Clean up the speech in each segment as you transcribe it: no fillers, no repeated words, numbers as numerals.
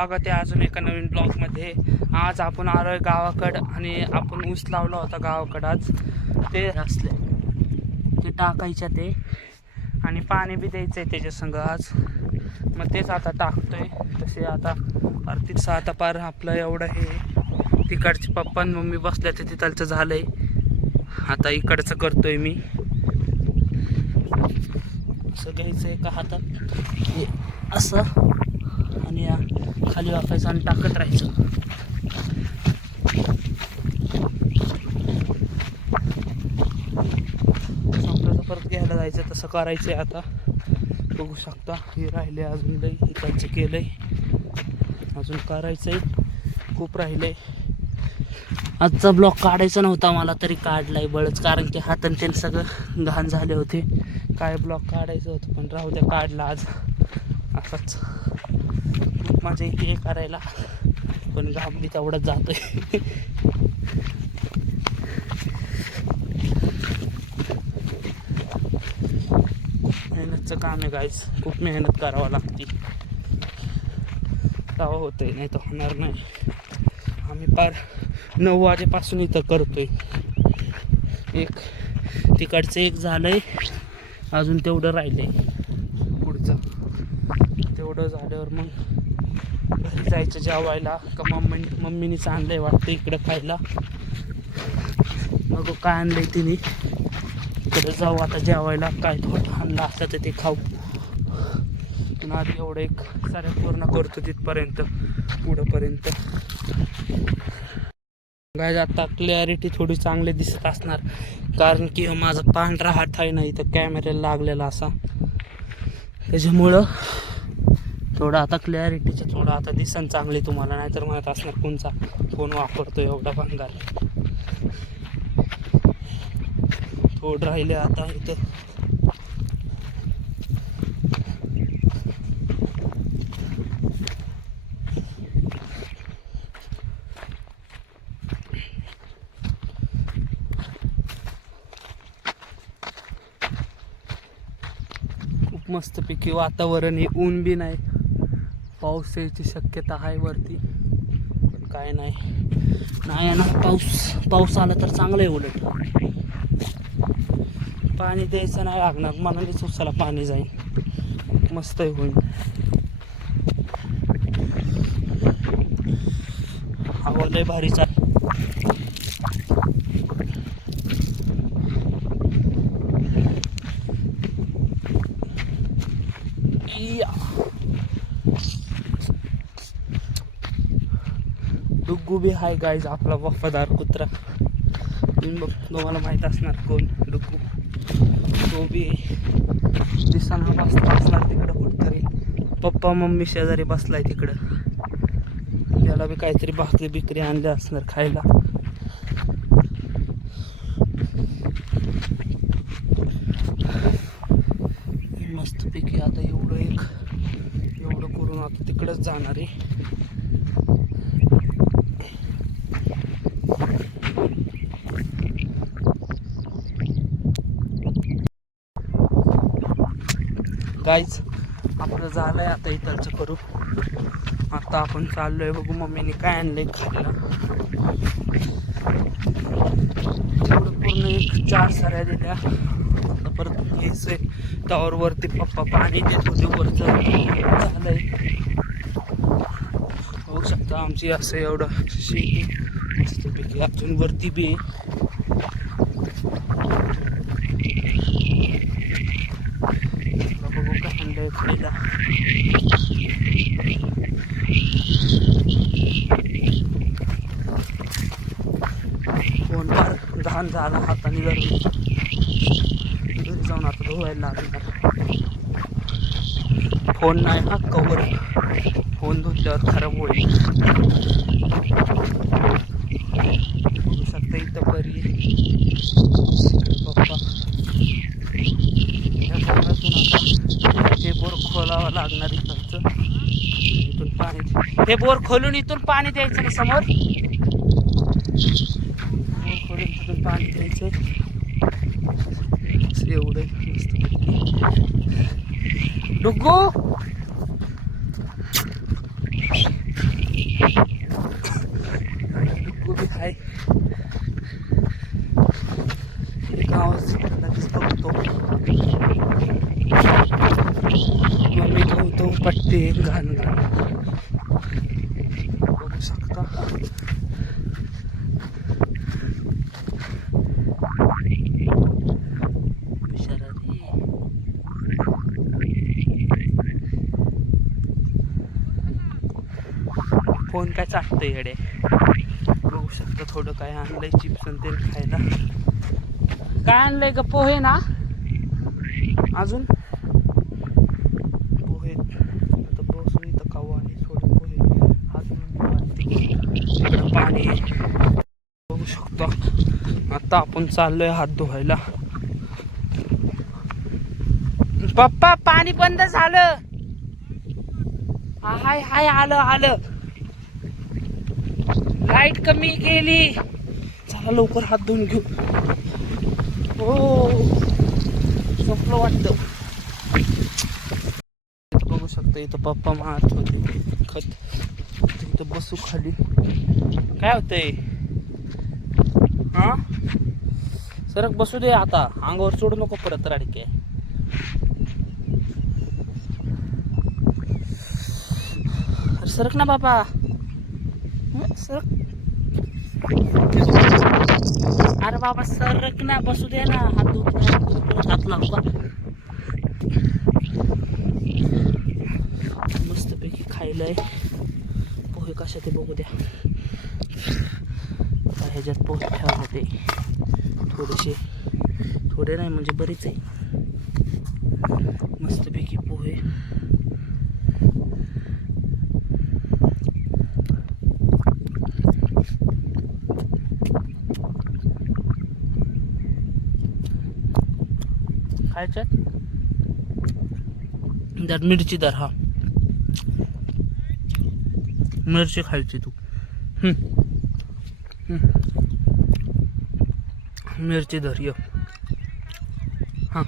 स्वागत आहे अजून एका नवीन ब्लॉगमध्ये. आज आपण आलोय गावाकडं आणि आपण ऊस लावला होता गावाकडं. आज ते असले ते टाकायच्या ते आणि पाणी बी द्यायचं आहे त्याच्या संग आज. मग तेच आता टाकतोय. तसे आता आर्थिक आता पार आपलं एवढं हे तिकडचे पप्पा आणि मम्मी बसल्या ते तिथलचं झालंय. आता इकडचं करतोय मी. असं घ्यायचं एका हातात असं आणि या खाली वाकायचं आणि टाकत राहायचं. संपल्याचं परत घ्यायला जायचं. तसं करायचं आहे आता. बघू शकता हे राहिले अजून लई इकडचं केलंय. अजून करायचंय खूप राहिलंय. आजचा ब्लॉग काढायचा नव्हता मला तरी काढलाय बळच, कारण की हातान ते सगळं घाण झाले होते. काय ब्लॉग काढायचं होतं पण राहू द्या, काढला आज असाच. खूप मजा येते करायला पण घाम बी तेवढंच जातोय. मेहनतचं काम आहे गाईज. खूप मेहनत करावं लागते तेव्हा होतंय, नाही तर होणार नाही. आम्ही पार 9 वाजेपासून इथं करतोय. एक तिकडचं एक झालंय, अजून तेवढं राहिलंय पुढचं. तेवढं झाल्यावर मग घरी जायचं जेवायला. का मम्मीनीच आणलंय वाटतं इकडं खायला. मग काय आणलंय तिने इकडं जाऊ आता जेवायला. काय थोडं आणलं असलं तर ते खाऊ. पण आधी एवढं एक साऱ्या पूर्ण करतो तिथपर्यंत पुढंपर्यंत. गाय आता क्लॅरिटी थोडी चांगली दिसत असणार, कारण की माझा पांढरा हात आहे ना इथं कॅमेऱ्याला लागलेला असा. त्याच्यामुळं थोडं आता क्लॅरिटीचं थोडं आता दिसन चांगली तुम्हाला. नाहीतर म्हणत असणार कोणचा फोन वापरतो एवढा भंगार. थोडं राहिले आता इथं. खूप मस्तपैकी वातावरण आहे. ऊन बी नाही, पाऊस यायची शक्यता आहे वरती पण काय नाही येणार पाऊस आला तर चांगलं आहे. उलट पाणी द्यायचं नाही लागणार, मनानेच उसाला पाणी जाईल. मस्त आहे होईल. हवा लय भारीचा. डुग्गू बी हाय गाईज, आपला वफादार कुत्रा. तुम्हाला माहीत असणार कोण डुग्गू. तो बी दिसांना बसला असणार तिकडं कुठतरी. पप्पा मम्मी शेजारी बसलाय तिकडं. त्याला बी काहीतरी भाकरी बिकरी आणले असणार खायला. मस्तपैकी आता एवढं करून आता तिकडंच जाणार आहे. गाईज आपलं झालंय आता इथलचं करू. आता आपण चाललोय. बघू मम्मीने काय आणलंय खायला. तेवढं पूर्ण एक 4 साऱ्या दिल्या. आता परत घ्यायचंय. त्यावर वरती पप्पा पाणी देत होते. वरचं झालंय बघू शकता आमची. असं एवढं शेती मस्तपैकी. अजून वरती बी बघू काय आणलंय खायला. फोन फार घाण झाला हाताने. घरी जाऊन आता धुवायला लागणार. फोन नाही हा कवर. फोन धुतल्यावर खराब होईल. बघू शकता इथं बरी पप्पा. या बोरातून आता हे बोर खोलावं लागणार इकडचं. इथून पाणी, हे बोर खोलून इथून पाणी द्यायचं ना समोर. बोर खोलून तिथून पाणी द्यायचं. एवढं मस्त. डुग्गू एकदम पट्टी घाण घाण बघू शकता. फोन काय चाटतंय येडे. बघू शकता थोडं काय आणलंय चिप्स आणि ते खायला. काय आणलंय ग? पोहे ना अजून पोहे. आता बसून इथं खाऊ आणि थोडे पोहे हात धुवून पाणी बघू शकतो. आता आपण चाललोय हात धुवायला. पप्पा पाणी बंद झालं. हाय हाय आलं आलं. लाईट कमी गेली. चला लवकर हात धुवून घेऊ. हो संपलं वाटतं. बघू शकता इथं पप्पा मारत होते खत. इथं बसू खाली. काय होतंय? हा सरक बसू दे आता. अंगावर सोडू नको परत राडके. सरक ना बाबा. सरक. अरे बाबा सरक ना. बसू दे ना. हात धुत हात लावू का? मस्तपैकी खायलंय. पोहे कशा ते बघू द्या. ह्याच्यात पोहे ठेवा होते थोडेसे. थोडे नाही म्हणजे बरेच आहे. मस्तपैकी पोहे. खायच्यात त्यात मिरची धर. हा मिरची खायची तू. मिरची धर. ये हा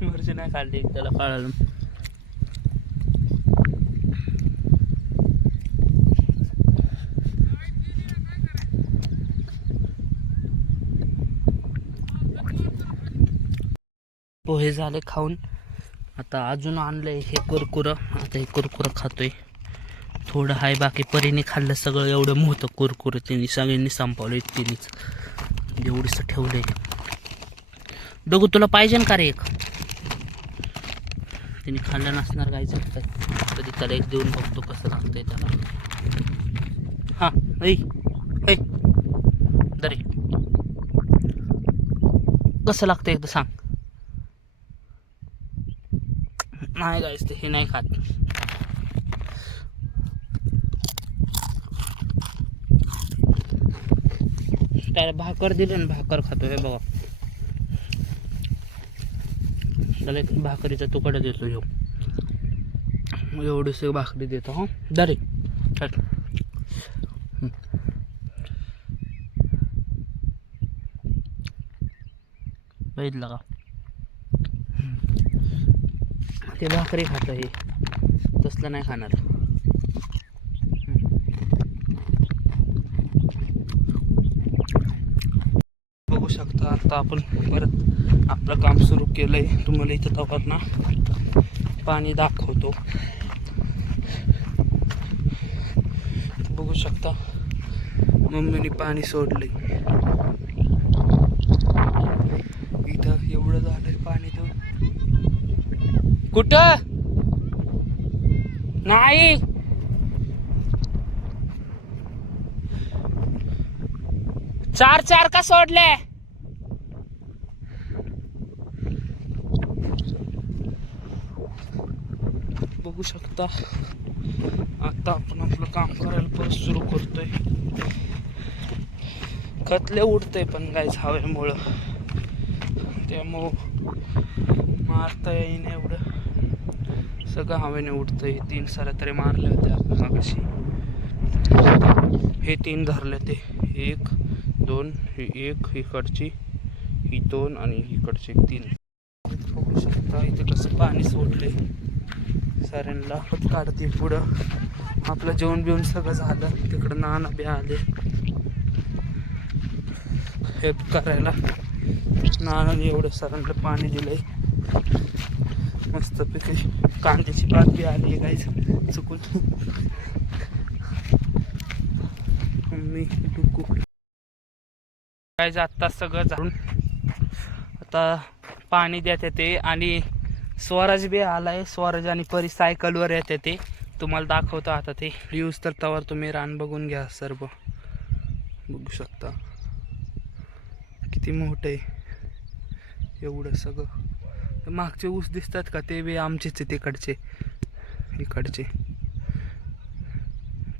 मिरची नाही खाल्ली त्याला कळालं. पोहे झाले खाऊन. आता अजून आणलंय हे कुरकुरं. आता हे कुरकुरं खातोय. थोडं हाय बाकी परीने खाल्लं सगळं. एवढं मोठं कुरकुरं तिने सगळ्यांनी संपवलं. तिनेच एवढीच ठेवलंय. बघू तुला पाहिजे का रे एक? तिने खाल्लं नसणार गायचं काय. कधी त्याला एक देऊन बघतो कसं लागतंय त्याला. हा ऐ ऐ दरे कसं लागतं एकदा सांग. नाही गायच ते हे नाही खात. त्याला भाकर दिली ना भाकर खातो. हे बघा त्याला एक भाकरीचा तुकडा देतो. ह्यो एवढीच भाकरी देतो. हो दरे बघितलं का? ते भाकरी खातं. हे तसलं नाही खाणार. बघू शकता आता आपण परत आपलं काम सुरू केलंय. तुम्हाला इथं तवर ना पाणी दाखवतो. बघू शकता मम्मीने पाणी सोडलंय. इथं एवढं झालंय पाणी. तर कुठं नाही. चार चार का सोडले? बघू शकता आता आपण आपलं काम करायला परत सुरू करतोय. खतले उडतंय पण गायच हवेमुळं. त्यामुळं मारता येईन एवढं. सगळं हवेने उडतंय. 3 साऱ्या तरी मारले होते आपण मागाशी. हे 3 धरले ते. 1 2 ही 1 इकडची ही 2 आणि इकडची 3. बघू शकता इथे कसं पाणी सोडलंय. साऱ्यांना काढते पुढं. आपलं जेवण बिवून सगळं झालं. तिकडं नाना बी आले हेल्प करायला. नानाने एवढं सरांना पाणी दिलंय मस्तपैकी. कांद्याची पात बी आली गाईज चुकून. मी डुकू गाईज आत्ता सगळं झाडून आता पाणी देत येते. आणि स्वराज बी आलाय. स्वराज आणि परी सायकलवर येते ते तुम्हाला दाखवतो आता ते व्ह्यूज. तर तवर तुम्ही रान बघून घ्या. सर्व बघू शकता किती मोठं आहे. एवढं सगळं मागचे ऊस दिसतात का ते बी आमचेच आहे. तिकडचे इकडचे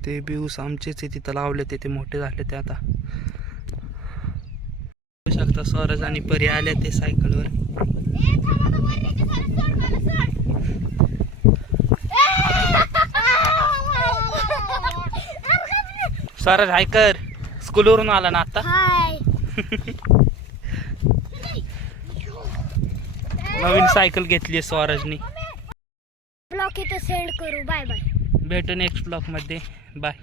ते बी ऊस आमचेच आहे. तिथं लावले ते मोठे झाले ते आता. बघू शकता स्वराज आणि परी आले ते सायकलवर. स्वराज हाय कर. स्कूलवरून आला ना आता. नवीन सायकल घेतली स्वराजनी. ब्लॉक इथं सेंड करू. Bye bye. भेटू नेक्स्ट ब्लॉक मध्ये. बाय.